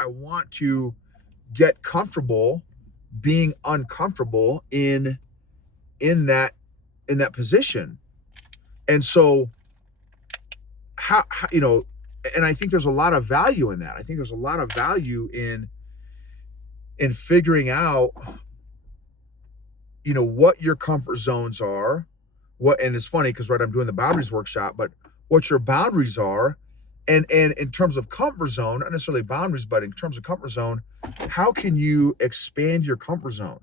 I want to get comfortable being uncomfortable in that in that position. And so how and I think there's a lot of value in that. I think there's a lot of value in figuring out, what your comfort zones are. And it's funny because, right, I'm doing the boundaries workshop, but what your boundaries are, and in terms of comfort zone, not necessarily boundaries, but in terms of comfort zone, how can you expand your comfort zone?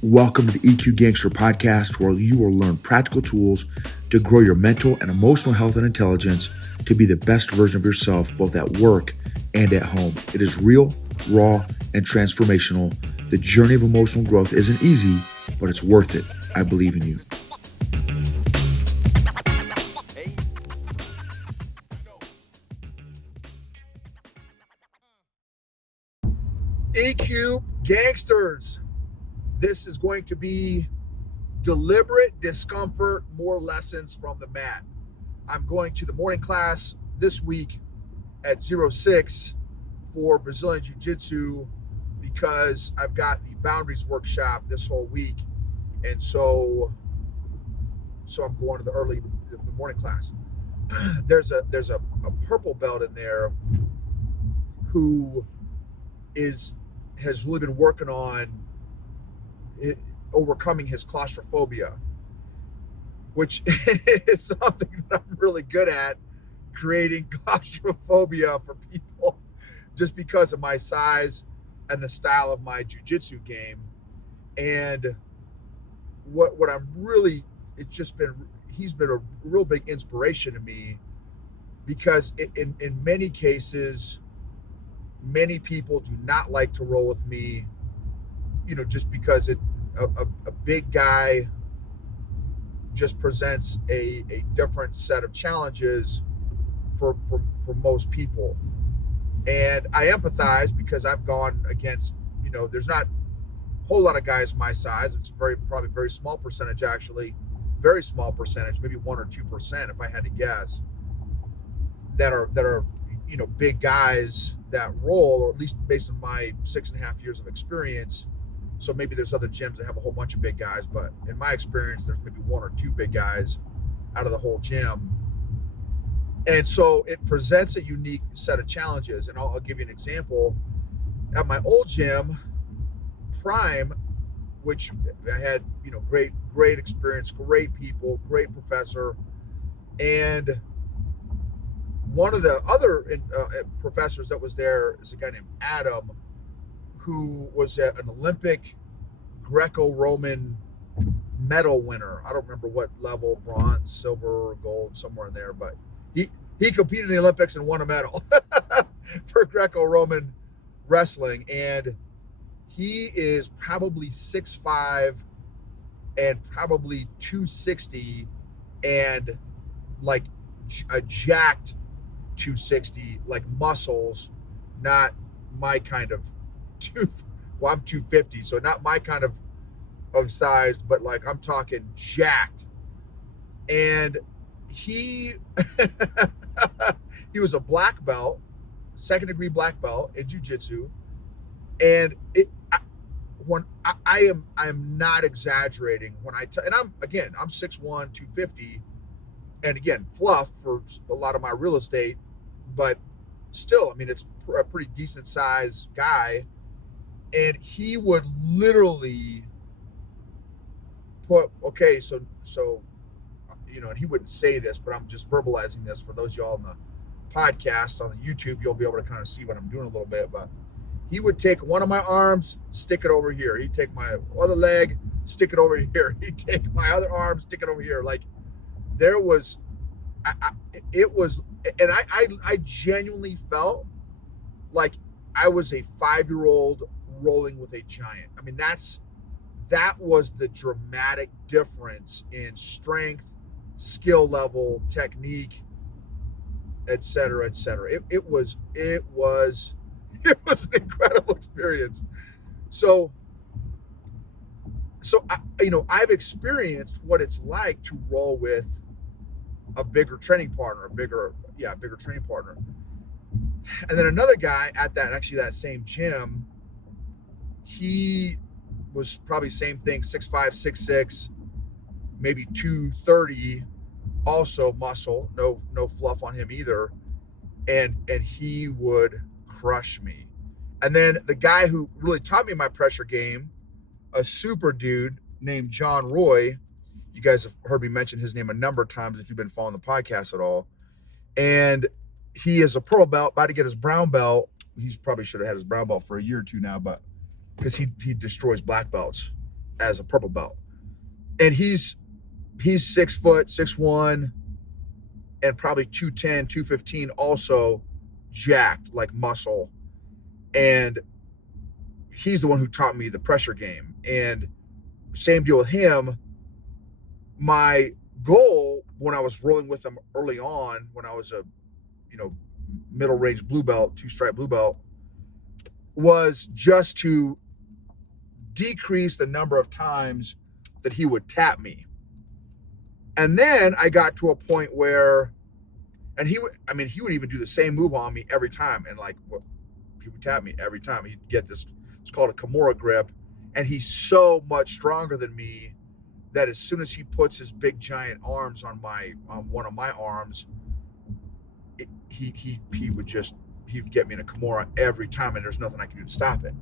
Welcome to the EQ Gangster podcast, where you will learn practical tools to grow your mental and emotional health and intelligence to be the best version of yourself, both at work and at home. It is real, raw, and transformational. The journey of emotional growth isn't easy, but it's worth it. I believe in you. EQ Gangsters. This is going to be deliberate discomfort, more lessons from the mat. I'm going to the morning class this week at 06 for Brazilian Jiu-Jitsu because I've got the boundaries workshop this whole week. And so I'm going to the morning class. There's a purple belt in there who has really been working on overcoming his claustrophobia, which is something that I'm really good at, creating claustrophobia for people just because of my size and the style of my jiu-jitsu game. And what I'm really, he's been a real big inspiration to me because in many cases, many people do not like to roll with me, just because a big guy just presents a different set of challenges for most people. And I empathize because I've gone against, there's not a whole lot of guys my size. It's probably very small percentage, actually, very small percentage, maybe 1 or 2%, if I had to guess, that are big guys that roll, or at least based on my 6.5 years of experience. So maybe there's other gyms that have a whole bunch of big guys, but in my experience, there's maybe 1 or 2 big guys out of the whole gym. And so it presents a unique set of challenges. And I'll give you an example. At my old gym, Prime, which I had, great experience, great people, great professor. And one of the other professors that was there is a guy named Adam, who was an Olympic Greco-Roman medal winner. I don't remember what level, bronze, silver, gold, somewhere in there, but he competed in the Olympics and won a medal for Greco-Roman wrestling. And he is probably 6'5" and probably 260 and like a jacked 260, like muscles, not my kind of I'm 250, so not my kind of size, but like I'm talking jacked. And he he was a black belt, 2nd degree black belt in jiu-jitsu. And I am not exaggerating when and I'm 6'1", 250, and again, fluff for a lot of my real estate, but still, I mean, it's a pretty decent size guy. And he would literally and he wouldn't say this, but I'm just verbalizing this for those of y'all on the podcast. On the YouTube, you'll be able to kind of see what I'm doing a little bit. But he would take one of my arms, stick it over here. He'd take my other leg, stick it over here. He'd take my other arm, stick it over here. Like, there was, it was, and I genuinely felt like I was a 5-year-old rolling with a giant. I mean, that was the dramatic difference in strength, skill level, technique, et cetera, et cetera. It was an incredible experience. So I've experienced what it's like to roll with a bigger training partner, bigger training partner. And then another guy at that same gym, he was probably same thing, 6'5", 6'6", maybe 230, also muscle, no fluff on him either. And he would crush me. And then the guy who really taught me my pressure game, a super dude named John Roy. You guys have heard me mention his name a number of times if you've been following the podcast at all. And he is a purple belt, about to get his brown belt. He's probably should have had his brown belt for a year or two now, but because he destroys black belts as a purple belt. And he's 6 foot, 6'1", and probably 210, 215, also jacked, like muscle. And he's the one who taught me the pressure game. And same deal with him. My goal when I was rolling with him early on, when I was a, middle range blue belt, 2-stripe blue belt, was just to decrease the number of times that he would tap me. And then I got to a point where, and he would even do the same move on me every time. And he would tap me every time. He'd get this, it's called a Kimura grip. And he's so much stronger than me that as soon as he puts his big giant arms on one of my arms, he'd get me in a Kimura every time, and there's nothing I can do to stop it.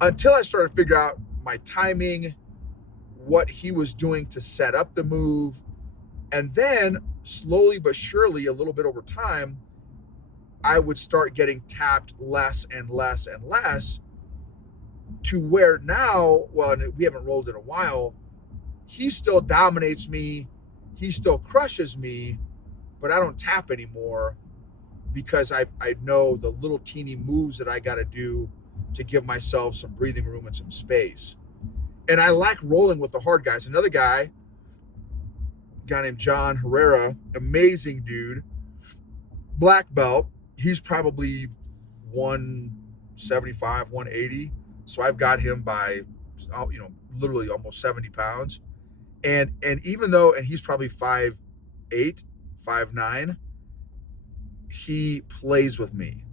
Until I started to figure out my timing, what he was doing to set up the move, and then slowly but surely, a little bit over time, I would start getting tapped less and less and less, to where now, well, we haven't rolled in a while, he still dominates me, he still crushes me, but I don't tap anymore because I know the little teeny moves that I got to do to give myself some breathing room and some space. And I like rolling with the hard guys. Another guy, a guy named John Herrera, amazing dude, black belt. He's probably 175, 180. So I've got him by, literally almost 70 pounds. And even though, and he's probably 5'8", 5'9", he plays with me.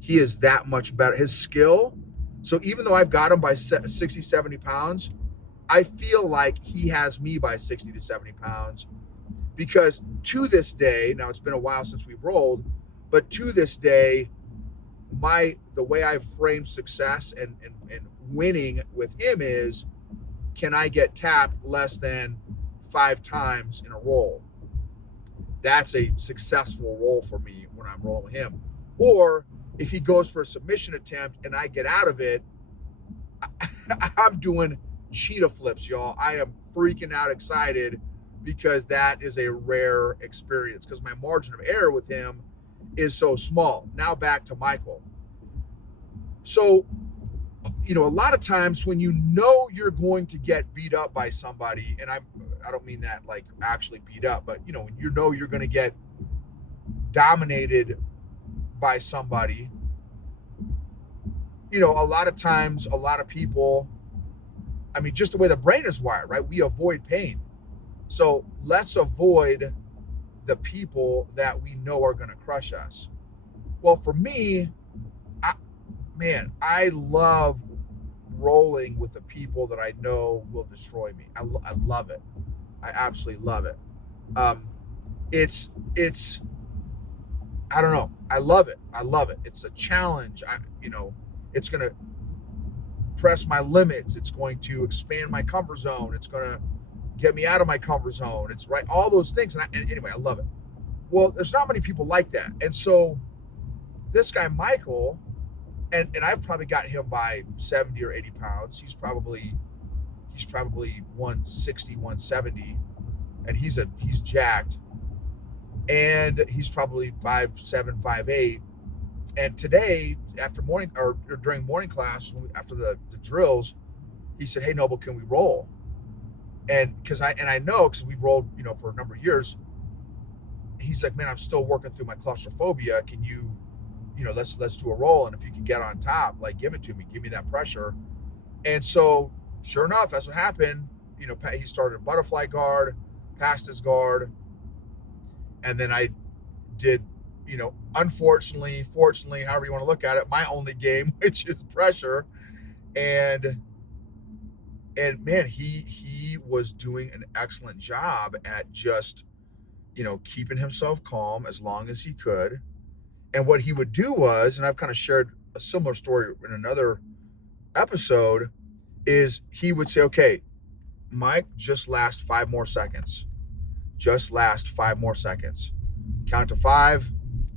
He is that much better. His skill. So even though I've got him by 60, 70 pounds, I feel like he has me by 60 to 70 pounds, because to this day, now it's been a while since we've rolled, but to this day, the way I've framed success and winning with him is, can I get tapped less than 5 times in a roll? That's a successful roll for me when I'm rolling with him. Or if he goes for a submission attempt and I get out of it, I'm doing cheetah flips, y'all. I am freaking out excited, because that is a rare experience, because my margin of error with him is so small. Now back to Michael. So, a lot of times when you're going to get beat up by somebody, and I don't mean that like actually beat up, but when you're going to get dominated by somebody, a lot of times, a lot of people, just the way the brain is wired, right? We avoid pain. So let's avoid the people that we know are going to crush us. Well, for me, I love rolling with the people that I know will destroy me. I love it. I absolutely love it. It's I don't know. I love it. It's a challenge. It's going to press my limits. It's going to expand my comfort zone. It's going to get me out of my comfort zone. It's right. All those things. And anyway, I love it. Well, there's not many people like that. And so this guy, Michael, and I've probably got him by 70 or 80 pounds. He's probably 160, 170, and he's jacked. And he's probably 5'7", 5'8". And today, after during morning class, after the drills, he said, "Hey, Noble, can we roll?" And because I know, because we've rolled, for a number of years. He's like, "Man, I'm still working through my claustrophobia. Can you, let's do a roll. And if you can get on top, like, give it to me, give me that pressure." And so, sure enough, that's what happened. He started a butterfly guard, passed his guard, and then I did unfortunately, fortunately, however you want to look at it, my only game, which is pressure. And man, he was doing an excellent job at just, keeping himself calm as long as he could. And what he would do was, and I've kind of shared a similar story in another episode, is he would say, okay, Mike, just last 5 more seconds. Just last 5 more seconds. Count to five,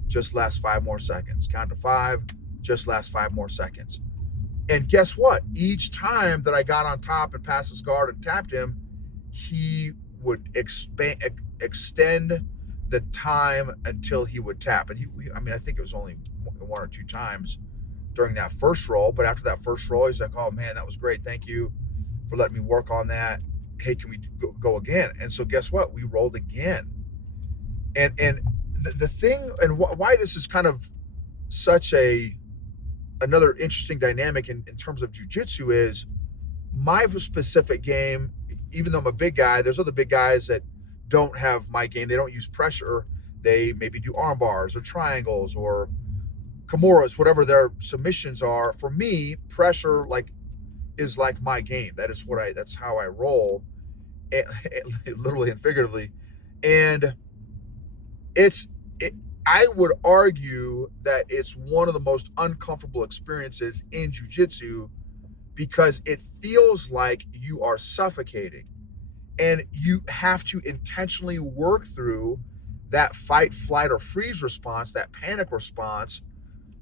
just last 5 more seconds. Count to five, just last 5 more seconds. And guess what? Each time that I got on top and passed his guard and tapped him, he would extend the time until he would tap. And I think it was only 1 or 2 times during that first roll. But after that first roll, he's like, oh man, that was great. Thank you for letting me work on that. Hey, can we go again? And so guess what? We rolled again. And the thing, and why this is kind of such another interesting dynamic in terms of jiu-jitsu is my specific game. Even though I'm a big guy, there's other big guys that don't have my game. They don't use pressure. They maybe do arm bars or triangles or kimuras, whatever their submissions are. For me, pressure is like my game. That's how I roll, literally and figuratively. And I would argue that it's one of the most uncomfortable experiences in jiu-jitsu because it feels like you are suffocating, and you have to intentionally work through that fight, flight, or freeze response, that panic response,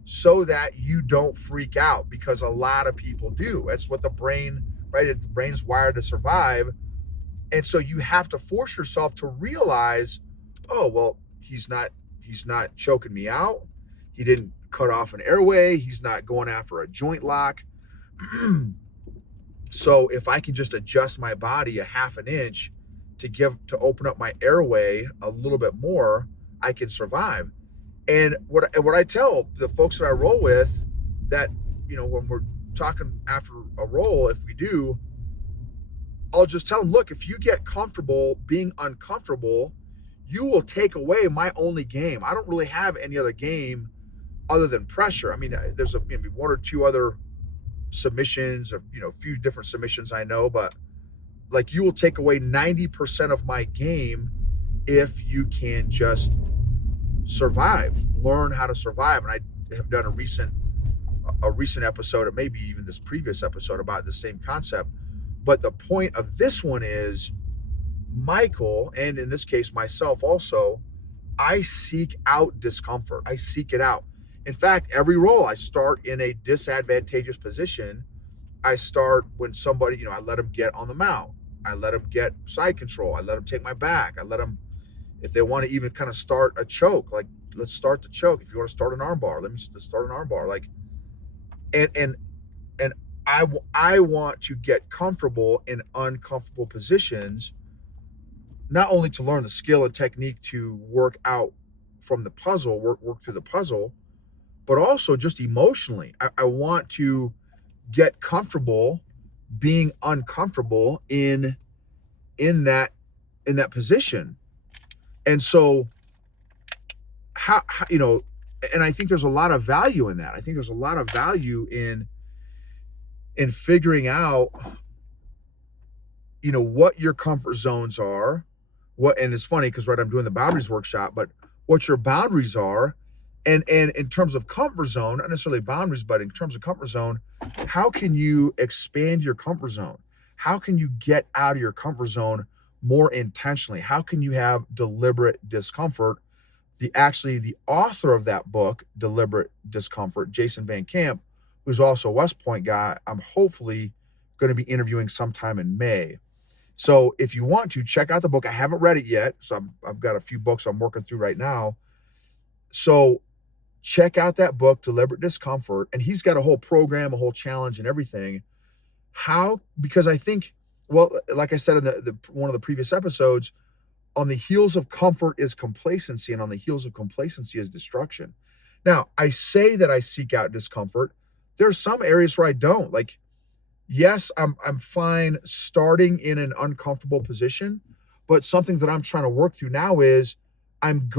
so that you don't freak out, because a lot of people do. That's what the brain, right? The brain's wired to survive. And so you have to force yourself to realize, oh, well, he's not choking me out. He didn't cut off an airway. He's not going after a joint lock. So if I can just adjust my body a half an inch to open up my airway a little bit more, I can survive. And what I tell the folks that I roll with, that, when we're talking after a roll, if we do, I'll just tell them, look, if you get comfortable being uncomfortable, you will take away my only game. I don't really have any other game other than pressure. I mean, there's maybe 1 or 2 other submissions, or a few different submissions I know, but you will take away 90% of my game if you can just survive, learn how to survive. And I have done a recent episode, or maybe even this previous episode, about the same concept. But the point of this one is, Michael, and in this case myself also, I seek out discomfort. I seek it out. In fact, every roll I start in a disadvantageous position. I start when somebody, I let them get on the mount. I let them get side control. I let them take my back. I let them, if they want to even kind of start a choke, let's start the choke. If you want to start an arm bar, let's start an arm bar. And I want to get comfortable in uncomfortable positions, not only to learn the skill and technique to work out from the puzzle, work through the puzzle, but also just emotionally. I want to get comfortable being uncomfortable in that position. And so how and I think there's a lot of value in that. I think there's a lot of value in figuring out what your comfort zones are. And it's funny because, right, I'm doing the boundaries workshop, but what your boundaries are, and in terms of comfort zone, not necessarily boundaries, but in terms of comfort zone, how can you expand your comfort zone? How can you get out of your comfort zone more intentionally? How can you have deliberate discomfort? The author of that book, Deliberate Discomfort, Jason Van Camp, who's also a West Point guy, I'm hopefully going to be interviewing sometime in May. So if you want to, check out the book. I haven't read it yet, so I've got a few books I'm working through right now. So check out that book, Deliberate Discomfort, and he's got a whole program, a whole challenge and everything. Because I think, well, like I said in one of the previous episodes, on the heels of comfort is complacency, and on the heels of complacency is destruction. Now, I say that I seek out discomfort. There are some areas where I don't. Yes, I'm fine starting in an uncomfortable position, but something that I'm trying to work through now is I'm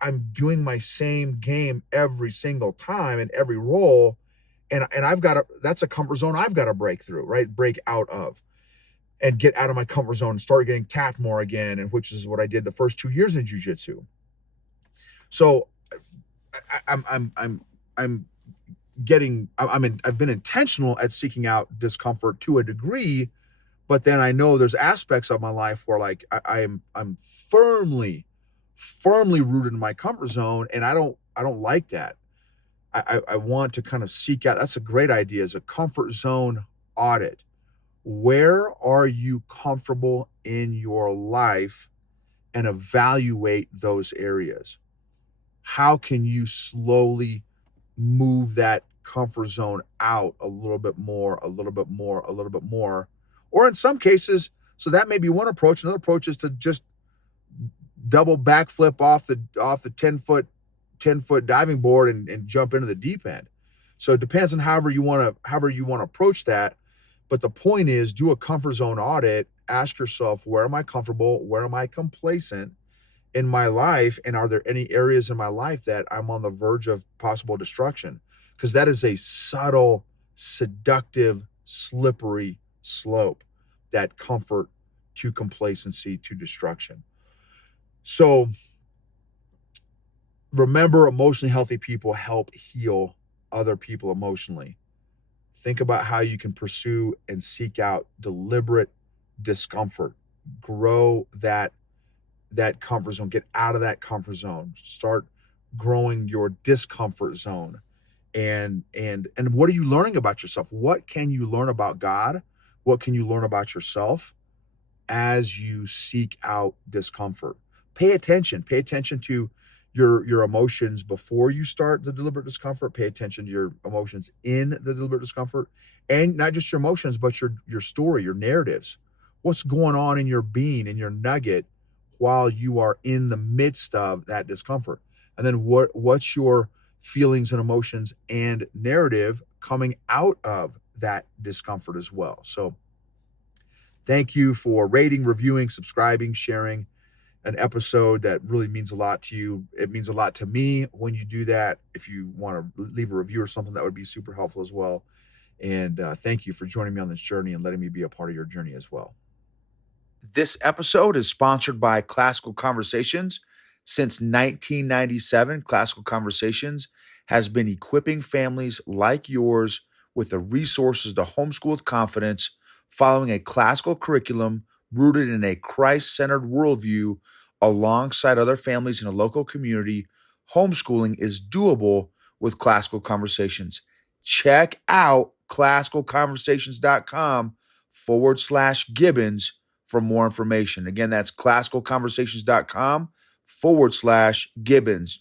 I'm doing my same game every single time in every role. And I've got to, that's a comfort zone I've got to break through, right? Break out of and get out of my comfort zone and start getting tapped more again. And which is what I did the first 2 years in jujitsu. So I'm getting, I've been intentional at seeking out discomfort to a degree, but then I know there's aspects of my life where like I'm firmly rooted in my comfort zone, and I don't like that. I want to kind of seek out. That's a great idea, is a comfort zone audit. Where are you comfortable in your life, and evaluate those areas? How can you slowly move that comfort zone out a little bit more, a little bit more, a little bit more? Or in some cases, so that may be one approach. Another approach is to just double backflip off the 10-foot diving board and jump into the deep end. So it depends on however you want to approach that. But the point is, do a comfort zone audit. Ask yourself, where am I comfortable? Where am I complacent in my life? And are there any areas in my life that I'm on the verge of possible destruction? Because that is a subtle, seductive, slippery slope, that comfort to complacency to destruction. So remember, emotionally healthy people help heal other people emotionally. Think about how you can pursue and seek out deliberate discomfort. Grow that comfort zone. Get out of that comfort zone. Start growing your discomfort zone. And what are you learning about yourself? What can you learn about God? What can you learn about yourself as you seek out discomfort? Pay attention. Pay attention to your emotions before you start the deliberate discomfort. Pay attention to your emotions in the deliberate discomfort, and not just your emotions, but your story, your narratives. What's going on in your being, in your nugget, while you are in the midst of that discomfort? And then what's your feelings and emotions and narrative coming out of that discomfort as well? So thank you for rating, reviewing, subscribing, sharing an episode. That really means a lot to you. It means a lot to me when you do that. If you want to leave a review or something, that would be super helpful as well. And thank you for joining me on this journey and letting me be a part of your journey as well. This episode is sponsored by Classical Conversations. Since 1997, Classical Conversations has been equipping families like yours with the resources to homeschool with confidence, following a classical curriculum rooted in a Christ-centered worldview alongside other families in a local community. Homeschooling is doable with Classical Conversations. Check out classicalconversations.com/Gibbons for more information. Again, that's classicalconversations.com/Gibbons, Gibbens.